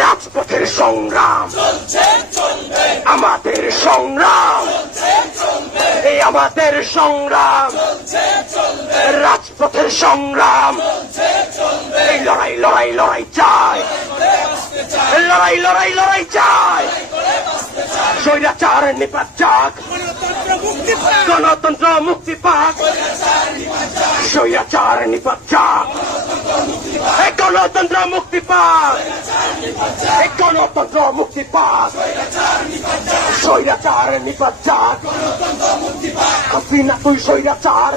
রাজপথের সংগ্রাম, আমাদের সংগ্রাম, এই আমাদের সংগ্রাম, রাজপথের সংগ্রাম, এই লড়াই লড়াই লড়াই চাই, লড়াই লড়াই লড়াই চাই। স্বৈরাচার নিপাত যাক, গণতন্ত্র মুক্তি পাক, স্বৈরাচার নিপাত যাক, গণতন্ত্র মুক্তি পাক, গণতন্ত্র মুক্তি পাক, স্বৈরাচার নিপাত যাক। হাসিনা তুই স্বৈরাচার,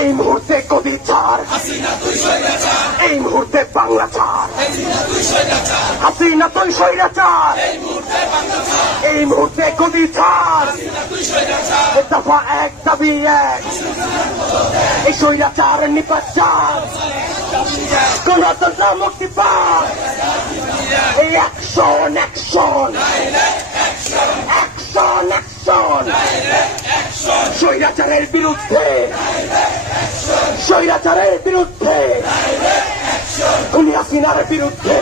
এই মুহূর্তে গদি ছাড়, এই মুহূর্তে বাংলা ছাড়। হাসিনা তুই স্বৈরাচার, এই মুহূর্তে গদি ছাড়। দফা এক দাবি এক, এই স্বৈরাচার নিপাত যাক, গণতন্ত্র মুক্তি পাক। এই অ্যাকশন অ্যাকশন অ্যাকশন অ্যাকশন, স্বৈরাচারের বিরুদ্ধে, স্বৈরাচারের বিরুদ্ধে, খুনি হাসিনার বিরুদ্ধে,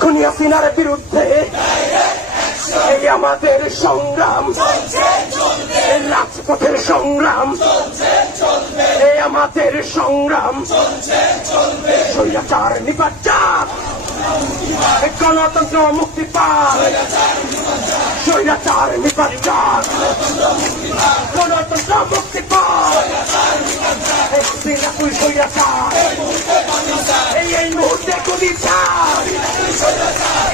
খুনি হাসিনার বিরুদ্ধে। এই আমাদের সংগ্রাম, এই রাজপথের সংগ্রাম, এই আমাদের সংগ্রাম। স্বৈরাচার নিপাত যাক, গণতন্ত্র মুক্তি পাক, স্বৈরাচার নিপাত যাক, গণতন্ত্র মুক্তি পাক। হাসিনা তুই স্বৈরাচার, এই মুহূর্তে গদি ছাড়,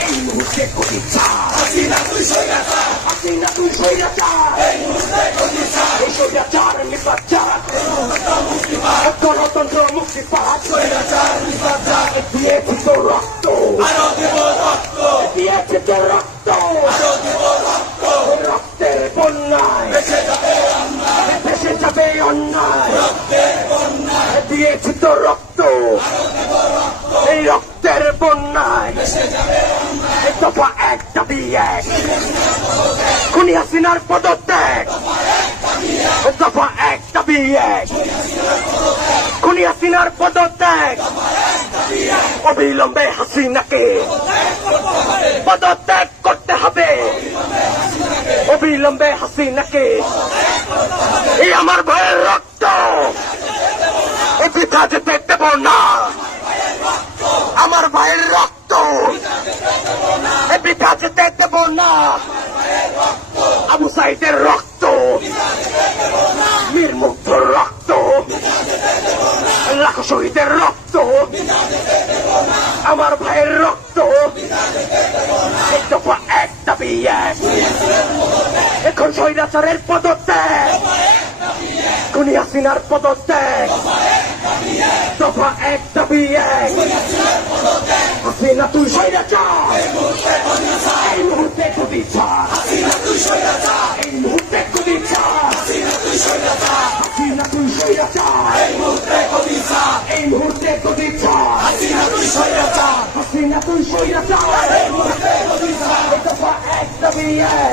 এই মুহূর্তে গদি ছাড়। হাসিনা তুই স্বৈরাচার, হাসিনা তুই স্বৈরাচার, এই স্বৈরাচার নিপাত যাক, গণতন্ত্র মুক্তি পাক। দিয়েছি তো রক্ত, দিয়েছি তো রক্ত, রক্তের বন্যায় ভেসে যাবে অন্যায়। দিয়েছি তো রক্ত, এই রক্তের বন্যায়। দফা এক দাবি এক, খুনি হাসিনার পদত্যাগ। দফা এক দাবি এক, খুনি হাসিনার পদত্যাগ। অবিলম্বে হাসিনাকে পদত্যাগ করতে হবে, অবিলম্বে হাসিনাকে। এই আমার ভাইয়ের রক্ত বৃথা যেতে দেব না, আমার ভাইয়ের রক্ত বৃথা যেতে দেব না। আবু সাইদের রক্ত, মীর মুগ্ধর রক্ত, লাখো শহীদের রক্ত, আমার ভাইয়ের রক্ত। এক দফা এক দাবি এক, এখন স্বৈরাচারের পদত্যাগ, খুনি হাসিনার পদত্যাগ। দফা দফা এক দাবি এক হাসিনা তুই স্বৈরাচার এই মুহূর্তে গদি ছাড় এই মুহূর্তে গদি ছাড় হাসিনা তুই স্বৈরাচার এই মুহূর্তে গদি ছাড় হাসিনা তুই স্বৈরাচার এই দফা এক দাবি এক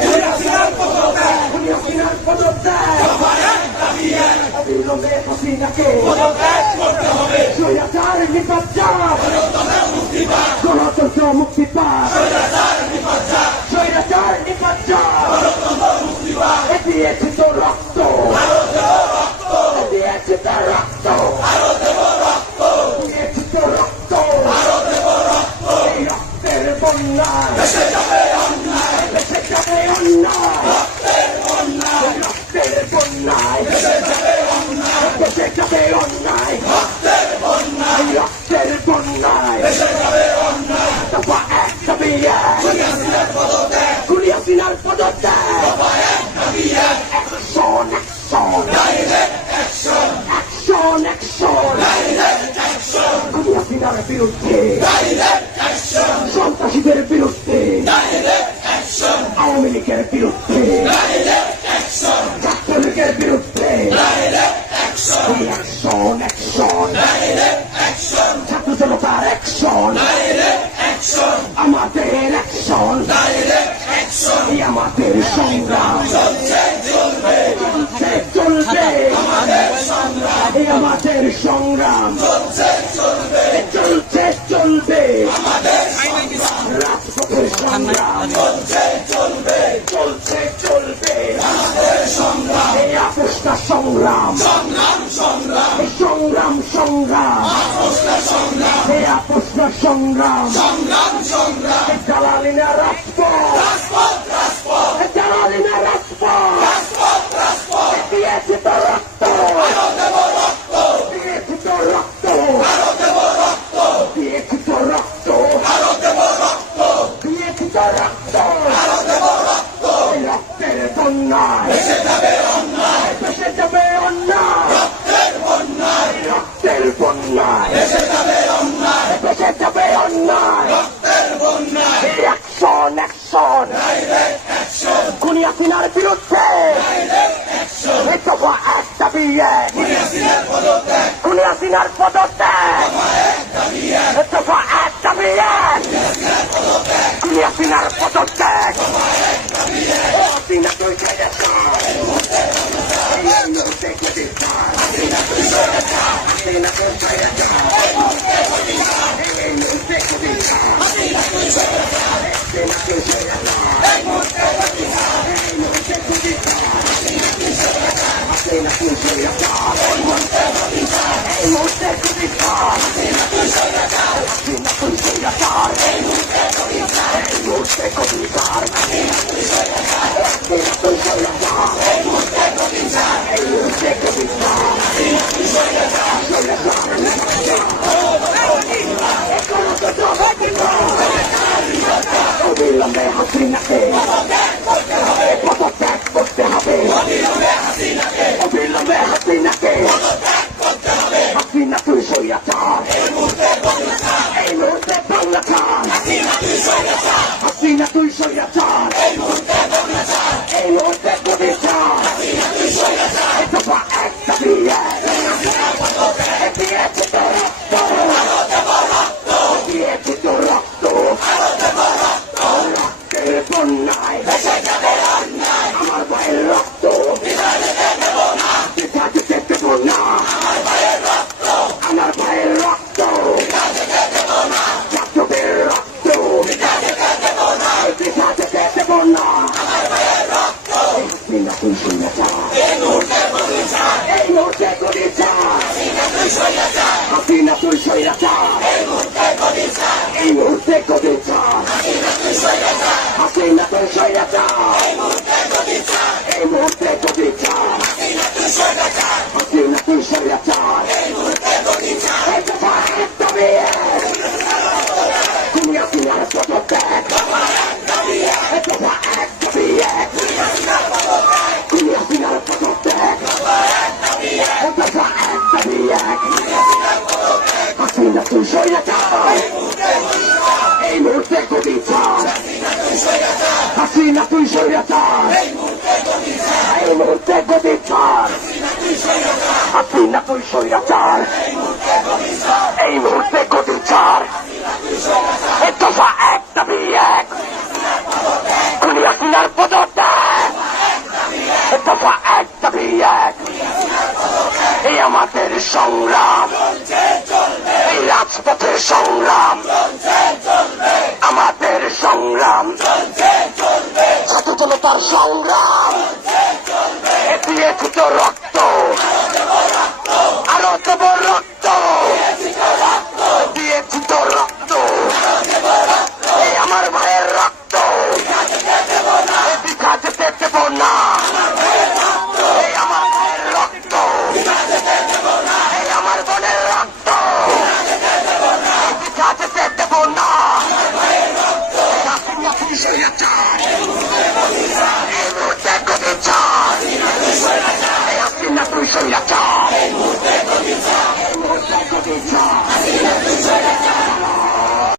হাসিনার পদত্যাগ অবিলম্বে হাসিনাকে স্বৈরাচার নিপাত গণতন্ত্র মুক্তি পাক স্বৈরাচার নিপাত দিয়েছে তো রক্ত দিয়েছে তার রক্ত দিয়েছে তো রক্ত এই রক্তের বন্যায় ভেসে যাবে অন্যায় রক্তের বন্যায় ভেসে যাবে অন্যায় রক্তের বন্যায় দফা এক দাবি এক খুনি হাসিনার পদত্যাগ অ্যাকশন খুনি হাসিনার বিরুদ্ধে সন্ত্রাসীদের বিরুদ্ধে আওয়ামী লীগের বিরুদ্ধে ছাত্রলীগের বিরুদ্ধে ছাত্র জনতার অ্যাকশন আমাদের অ্যাকশন আমাদের সংগ্রাম চলবে আমাদের সংগ্রাম চলবে রাজপথের সংগ্রাম চলবে এই আপোষটা সংগ্রাম এই আপোষটা সংগ্রাম জালালিনা রাজপথ দিয়েছে তো রক্ত দিয়েছে তো রক্ত দিয়েছে তো রক্ত দিয়েছে তো রক্ত রক্তের বন্যায় ভেসে যাবে অন্যায় রক্তের বন্যায় ভেসে যাবে অন্যায় অ্যাকশন খুনি হাসিনার বিরুদ্ধে দফা এক দাবি এক খুনি হাসিনার পদত্যাগ দফা এক দাবি এক খুনি হাসিনার পদত্যাগ হাসিনা তুই অবিলম্বে হাসিনাকে পদত্যাগ করতে হবে অবিলম্বে হাসিনাকে হাসিনা তুই স্বৈরাচার এই মুহূর্তে বাংলা ছাড় হাসিনা তুই স্বৈরাচার এই মুহূর্তে গদি ছাড় দফা এক দাবি এক দিয়েছে তো রক্ত দিয়েছে তো রক্ত রক্তের বন্যায় আমার ভাইয়ের রক্ত পিতা যেতে দেব না আমার ভাইয়ের রক্ত ছাত্রদের রক্ত পিতা যেতে দেব না হাসিনা তুই স্বৈরাচার এই মুহূর্তে গদি ছাড় হাসিনা তুই স্বৈরাচার এই মুহূর্তে গদি ছাড় হাসিনা তুই স্বৈরাচার এই মুহূর্তে গদি ছাড় হাসিনা তুই স্বৈরাচার এই দফা এক দাবি এক খুনি হাসিনার পদত্যাগ এই দফা এক দাবি এক খুনি হাসিনার পদত্যাগ এই দফা এক দাবি এক হাসিনা তুই স্বৈরাচার, এই মুহূর্তে গদি ছাড়। হাসিনা তুই স্বৈরাচার, এই মুহূর্তে গদি ছাড়। হাসিনা তুই স্বৈরাচার, এই মুহূর্তে গদি ছাড়। এই দফা এক দাবি এক, খুনি হাসিনার পদত্যাগ। এই দফা এক দাবি এক, এই আমাদের সংগ্রাম, এই রাজপথের সংগ্রাম, আমাদের সংগ্রাম, ছাত্র জনতার সংগ্রাম। দিয়েছি তো রক্ত, আরো দেব রক্ত।